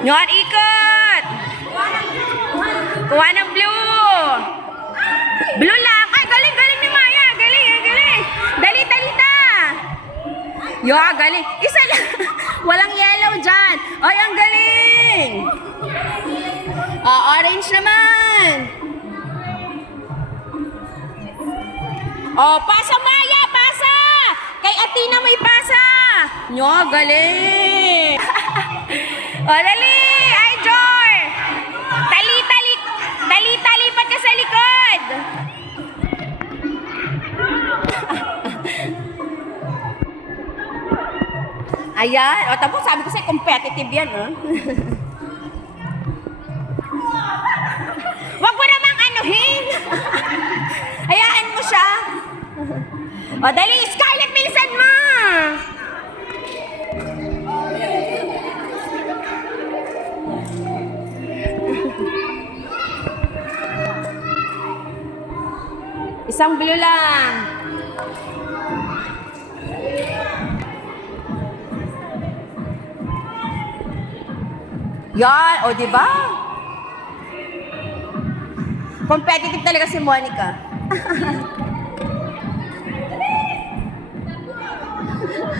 Yon, ikot. Kuha ng blue. Blue lang. Ay, galing, galing ni Maya. Galing, galing. Dali, talita. Yo, galing. Isa lang. Walang yellow dyan. Ay, ang galing. Orange naman. Pasa Maya, pasa. Kay Athena may pasa. Yo, galing. Dali. Ay, Joy. Lipat ka sa likod. Ayan. Tapos sabi ko sa'yo, competitive yan, Wag mo namang anuhin. Hayaan mo siya. Dali. Scarlett, bilisan mo. Isang blue lang. Yan, diba? Competitive talaga si Monica.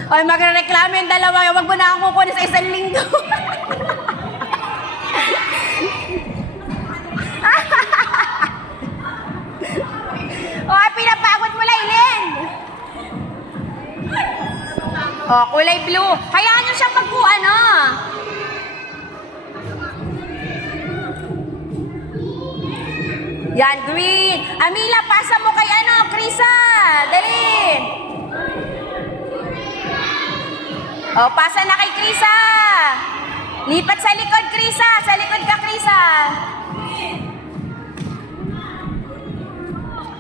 Ay, magrereklamo yung dalawa. Wag mo na akong kukunin sa isang linggo. Pinapagod mo, Lailin. Kulay blue. Hayaan nyo siyang magkuano. Yan, green. Amila, pasa mo kay Krisa. Dali. Pasa na kay Krisa. Lipat sa likod, Krisa. Sa likod ka, Krisa.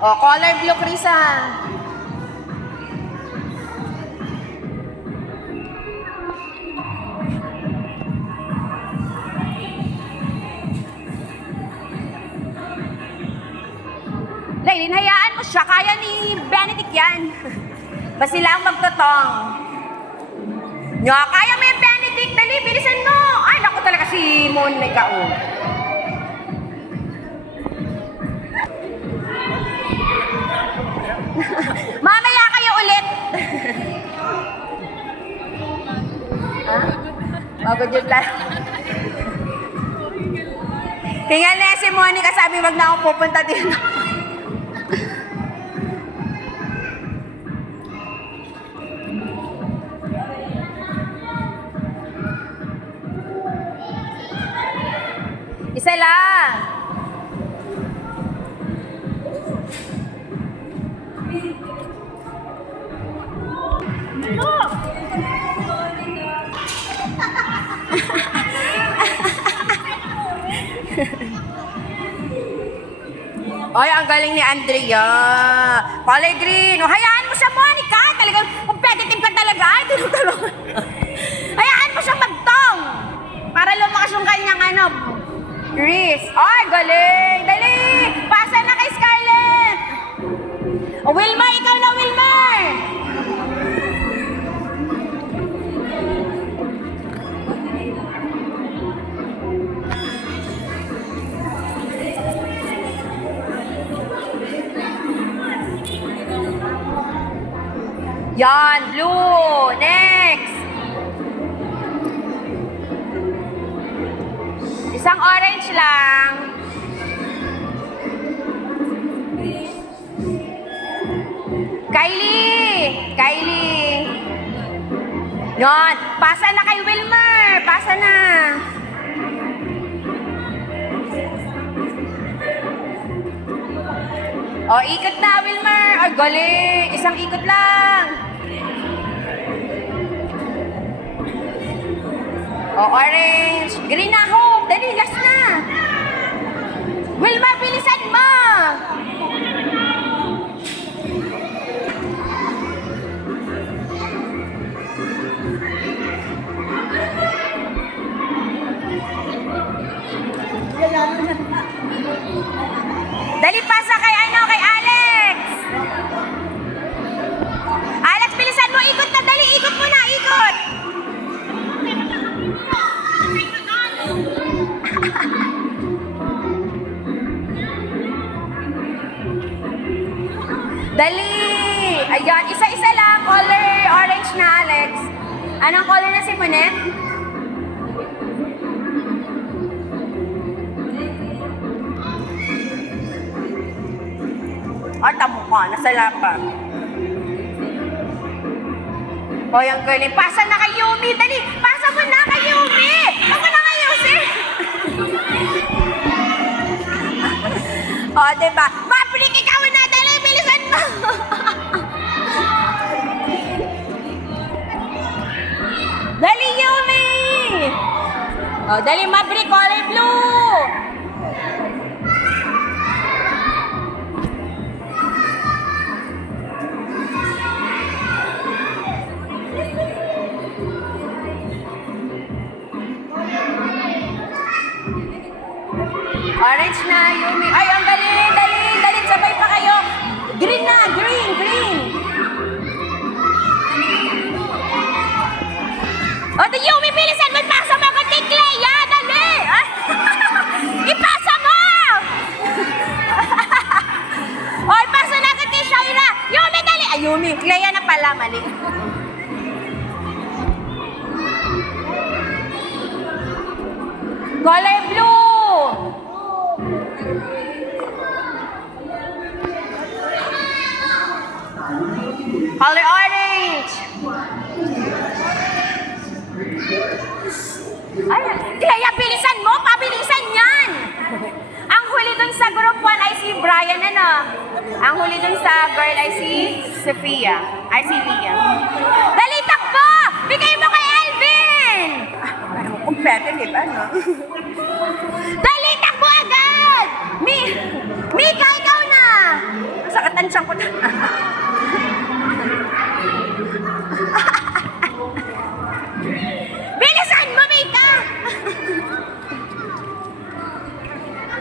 Color blue, Krisa. Lailin, hayaan mo siya. Kaya ni Benedict yan. Basta sila ang magtotong. Kaya mo yung Benedict. Dali, bilisan mo. Ay, naku talaga si Monica. Mamaya kayo ulit. Good yun lang. Tingnan na si Monica, sabi wag na akong pupunta dito. Isa lang. Ay, ang galing ni Andrea. Kulay green. Hayaan mo siya, Monica. Talagang competitive ka talaga. Ay, tinutulungan. Hayaan mo siya magtong. Para lumakas yung kanyang Chris. Ay, galing. Dali. Pasa na kay Scarlett. Wilmar, ikaw na, Wilmar. Yan, blue. Next. Isang orange lang. Kylie. Yan. Pasa na kay Wilmer. Pasa na. Ikot na, Wilmer. Ay, galing. Isang ikot lang. Orange. Green na, Hope. Dali, last na. Wilmar, bilisan mo. Dali, pasa kay kay Alex. Alex, bilisan mo. Ikot na, dali. Ikot mo na, ikot. Anong color na si Monet? Tamo ka, nasa lapa. Ang galing. Pasa na kay Yumi, dali! Pasa mo na kay Yumi! Ako na kay Yumi! Diba? Mabrik, ikaw na! Dali, bilisan mo! Dali, Yumi! Dali, Mabrik, color blue! Orange na, Yumi. Ay, ang galing, galing, galing. Sabay pa kayo. Green na, green, green. The Yumi, bilisan mo. Ipasa mo ako kay Clea. Dali. Ipasa mo. Ipasa na ako kay Shaira. Yumi, dali. Yumi. Clea na pala, mali. Color blue. Color orange. Ay, Clea, bilisan mo. Pabilisan yan. Ang huli dun sa group 1 ay si Brian, ano? Ang huli dun sa girl ay si Sophia. Ay, si Lia. Dali, takbo! Bigay mo kay Alvin! Competitive, ano? Dali, takbo agad! Mika, ikaw na! Sakatan siyang ko na. Bilisan mo, Mika!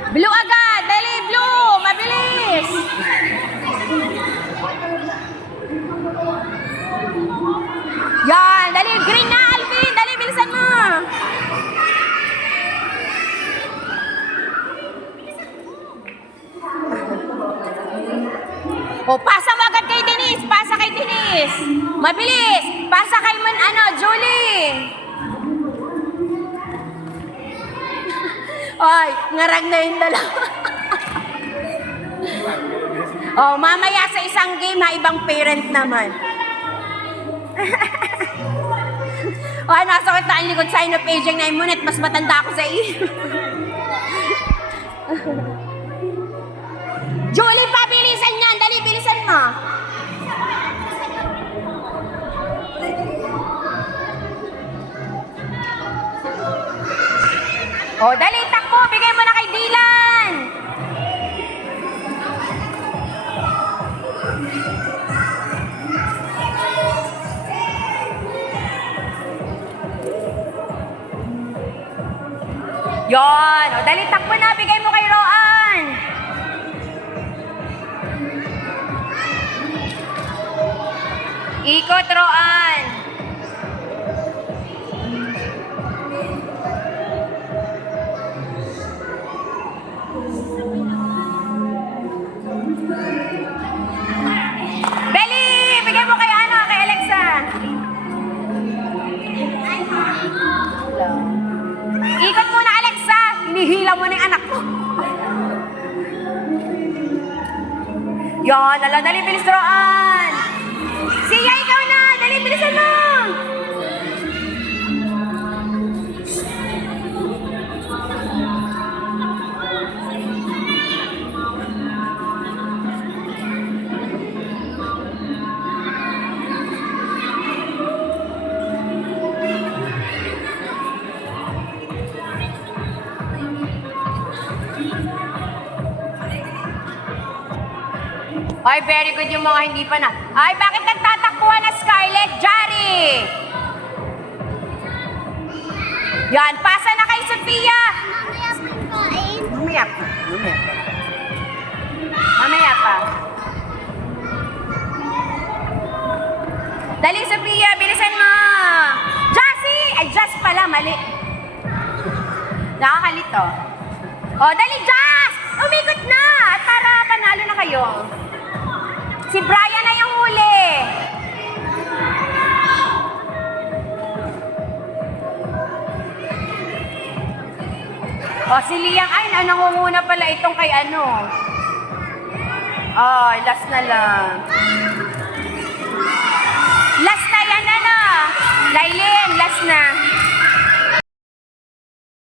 Blue agad! Dali, blue! Mabilis! Yan! Dali, green na, Alvin! Dali, bilisan mo! Pasa mo agad kay Denise! Pasa kay Denise! Mabilis! Pasa kay Julie! Ay, ngarag na yung dalawa. Mamaya sa isang game ha, ibang parent naman. Nasakit na ang likod sa inyo, paging na imunet, mas matanda ako sa iyo. Julie, pabilisan yan! Dali, bilisan mo! Dali, takbo! Bigay mo na kay Dylan! Yon! Dali, takbo na! Bigay mo kay Roan! Ikot, Roan! Beli! Bigay mo kay kay Alexa! Ikot muna, Alexa! Hinihila mo na yung anak mo. Yan, dali, bilis, Roan! Siya, ikaw na! Dali, bilisan mo! Ay, very good yung mga hindi pa na. Ay, bakit nagtatakbuhan na Scarlett? Jari! Yan, pasa na kay Sophia! Mamaya pa. Mamaya pa. Dali, Sophia, bilisan mo! Jassy! Ay, Jass pala, mali. Nakakalito. Dali, Jass! Umikot na! At para panalo na kayo. Si Brian na yung huli. O, si Liang, ay, nangunguna pala itong kay ano. Ay, last na lang. Last na yan, ano? Lailin, last na.